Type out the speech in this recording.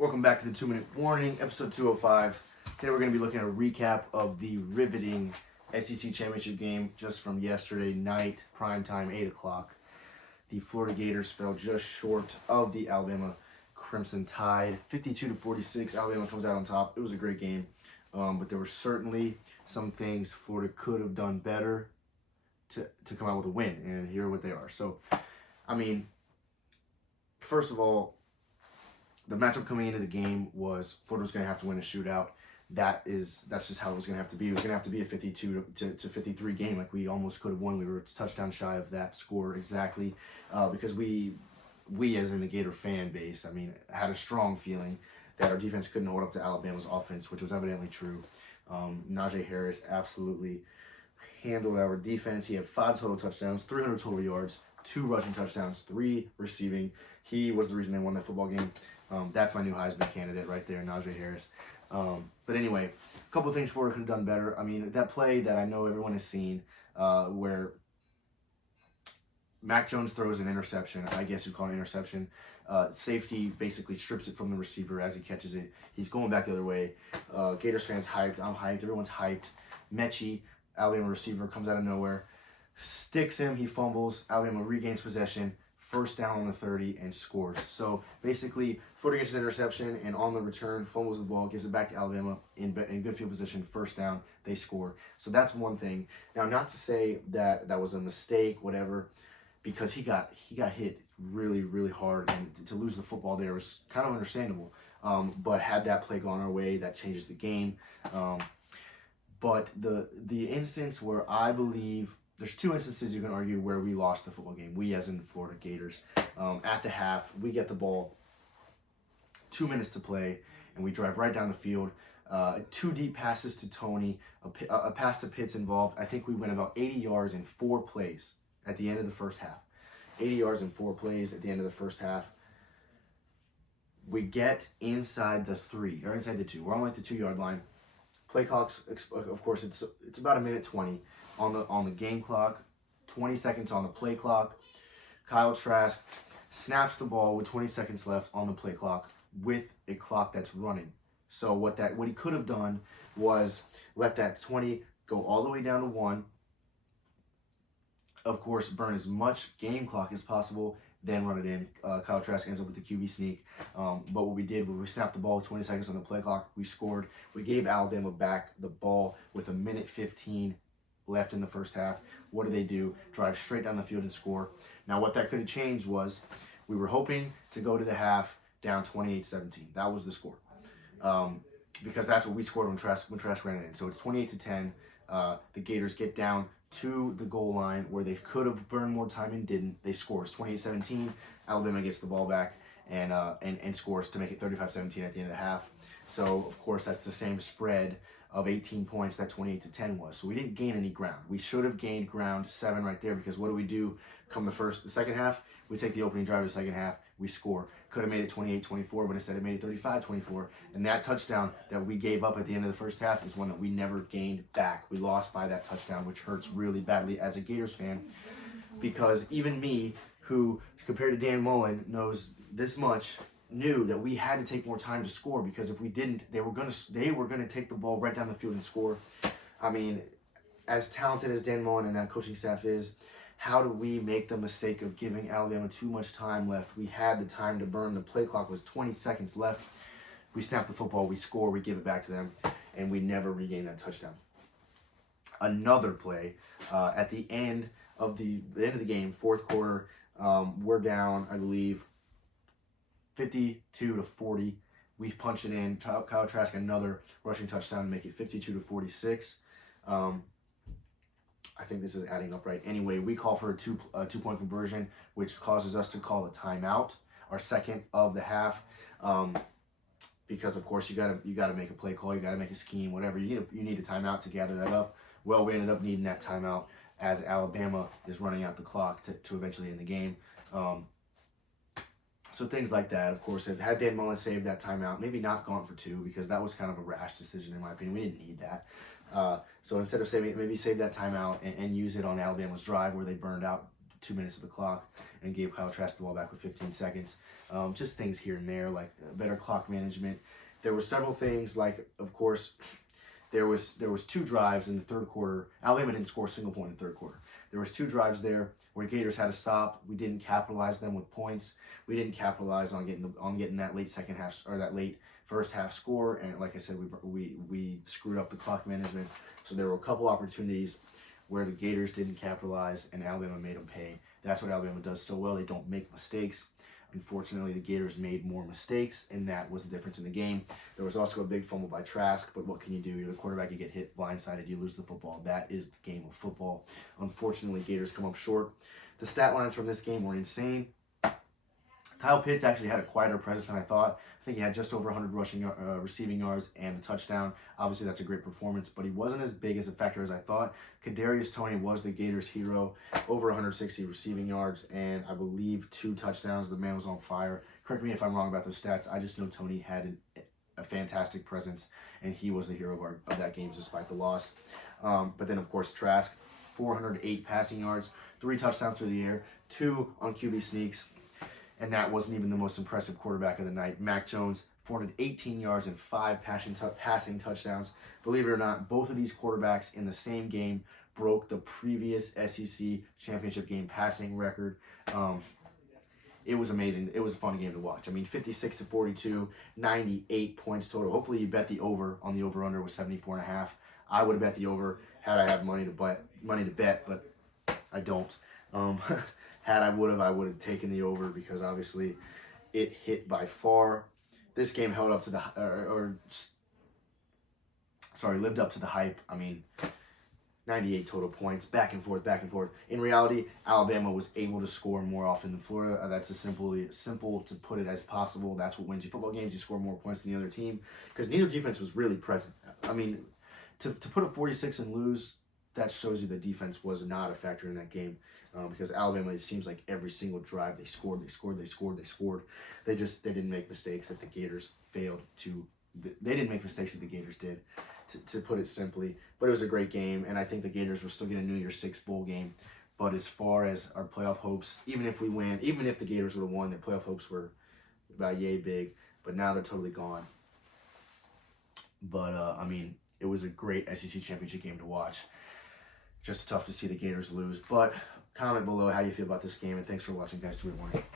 Welcome back to the 2-Minute Warning, episode 205. Today we're going to be looking at a recap of the riveting SEC championship game just from yesterday night, primetime, 8 o'clock. The Florida Gators fell just short of the Alabama Crimson Tide. 52-46, Alabama comes out on top. It was a great game, but there were certainly some things Florida could have done better to come out with a win, and here are what they are. So, first of all, the matchup coming into the game was Florida was going to have to win a shootout. That's just how it was going to have to be. It was going to have to be a 52 to 53 game. Like, we almost could have won. We were a touchdown shy of that score exactly, because we as in the Gator fan base, had a strong feeling that our defense couldn't hold up to Alabama's offense, which was evidently true. Najee Harris absolutely handled our defense. He had 5 total touchdowns, 300 total yards, 2 rushing touchdowns, 3 receiving. He was the reason they won that football game. That's my new Heisman candidate right there, Najee Harris. But anyway, a couple of things Florida could have done better. That play that I know everyone has seen, where Mac Jones throws an interception, I guess you'd call it an interception. Safety basically strips it from the receiver as he catches it. He's going back the other way. Gators fans hyped. I'm hyped. Everyone's hyped. Mechie, Alabama receiver, comes out of nowhere, sticks him. He fumbles. Alabama regains possession. First down on the 30 and scores. So basically, Florida gets an interception, and on the return, fumbles the ball, gives it back to Alabama in good field position. First down, they score. So that's one thing. Now, not to say that that was a mistake, whatever, because he got hit really, really hard, and to lose the football there was kind of understandable. But had that play gone our way, that changes the game. But the instance where I believe there's 2 instances you can argue where we lost the football game. We, as in Florida Gators. At the half, we get the ball, 2 minutes to play, and we drive right down the field. 2 deep passes to Tony, a pass to Pitts involved. I think we went about 80 yards in 4 plays at the end of the first half. 80 yards in 4 plays at the end of the first half. We get inside the 3, or inside the 2. We're on like the 2-yard line. Play clock's, of course, it's about 1:20 on the game clock, 20 seconds on the play clock. Kyle Trask snaps the ball with 20 seconds left on the play clock with a clock that's running. So what he could have done was let that 20 go all the way down to 1. Of course, burn as much game clock as possible, then run it in. Kyle Trask ends up with the QB sneak. But what we did was we snapped the ball with 20 seconds on the play clock. We scored. We gave Alabama back the ball with 1:15 left in the first half. What do? Drive straight down the field and score. Now, what that could have changed was we were hoping to go to the half down 28-17. That was the score. Because that's what we scored when Trask ran it in. So it's 28-10. The Gators get down to the goal line where they could have burned more time and didn't. They score. It's 28-17. Alabama gets the ball back and scores to make it 35-17 at the end of the half. So, of course, that's the same spread of 18 points that 28-10 was. So we didn't gain any ground. We should have gained ground 7 right there, because what do we do come the second half? We take the opening drive of the second half. We score. Could have made it 28-24, but instead it made it 35-24. And that touchdown that we gave up at the end of the first half is one that we never gained back. We lost by that touchdown, which hurts really badly as a Gators fan, because even me, who compared to Dan Mullen knows this much, knew that we had to take more time to score, because if we didn't, they were gonna take the ball right down the field and score. As talented as Dan Mullen and that coaching staff is, how do we make the mistake of giving Alabama too much time left? We had the time to burn. The play clock was 20 seconds left. We snap the football, we score, we give it back to them, and we never regain that touchdown. Another play at the end of the game, fourth quarter, we're down, I believe, 52-40. We punch it in. Kyle Trask another rushing touchdown to make it 52-46. I think this is adding up right. Anyway, we call for a two-point conversion, which causes us to call a timeout, our second of the half, because of course you gotta make a play call, you gotta make a scheme, whatever. You need a timeout to gather that up. Well, we ended up needing that timeout as Alabama is running out the clock to eventually end the game. So things like that, of course. Had Dan Mullen saved that timeout, maybe not gone for 2, because that was kind of a rash decision in my opinion. We didn't need that. So instead of saving it, maybe save that timeout and use it on Alabama's drive where they burned out 2 minutes of the clock and gave Kyle Trask the ball back with 15 seconds. Just things here and there, like better clock management. There were several things, like, of course, there was 2 drives in the third quarter. Alabama didn't score a single point in the third quarter. There was 2 drives there where Gators had to stop. We didn't capitalize them with points. We didn't capitalize on getting that late second half or that late first half score. And like I said, we screwed up the clock management. So there were a couple opportunities where the Gators didn't capitalize and Alabama made them pay. That's what Alabama does so well. They don't make mistakes. Unfortunately, the Gators made more mistakes, and that was the difference in the game. There was also a big fumble by Trask, but what can you do? You're the quarterback, you get hit blindsided, you lose the football. That is the game of football. Unfortunately, Gators come up short. The stat lines from this game were insane. Kyle Pitts actually had a quieter presence than I thought. I think he had just over 100 receiving yards and a touchdown. Obviously, that's a great performance, but he wasn't as big as a factor as I thought. Kadarius Toney was the Gators' hero, over 160 receiving yards and I believe 2 touchdowns. The man was on fire. Correct me if I'm wrong about those stats. I just know Toney had a fantastic presence, and he was the hero of that game despite the loss. But then, of course, Trask, 408 passing yards, 3 touchdowns through the air, 2 on QB sneaks. And that wasn't even the most impressive quarterback of the night. Mac Jones, 418 yards and 5 passing touchdowns. Believe it or not, both of these quarterbacks in the same game broke the previous SEC championship game passing record. It was amazing. It was a fun game to watch. I mean, 56-42, 98 points total. Hopefully you bet the over on the over-under was 74.5. I would have bet the over had I had money to bet, but I don't. Had I would have taken the over because obviously it hit by far. This game held up to lived up to the hype. I mean, 98 total points, back and forth, back and forth. In reality, Alabama was able to score more often than Florida. That's as simple to put it as possible. That's what wins you football games. You score more points than the other team because neither defense was really present. I mean, to put up 46 and lose, that shows you the defense was not a factor in that game. Because Alabama, it seems like every single drive they scored. They didn't make mistakes that the Gators failed to. They didn't make mistakes that the Gators did, to put it simply. But it was a great game, and I think the Gators will still get a New Year's Six bowl game. But as far as our playoff hopes, even if we win, even if the Gators would have won, their playoff hopes were about yay big. But now they're totally gone. But I mean, it was a great SEC championship game to watch. Just tough to see the Gators lose, but comment below how you feel about this game, and thanks for watching, guys. Till we morning.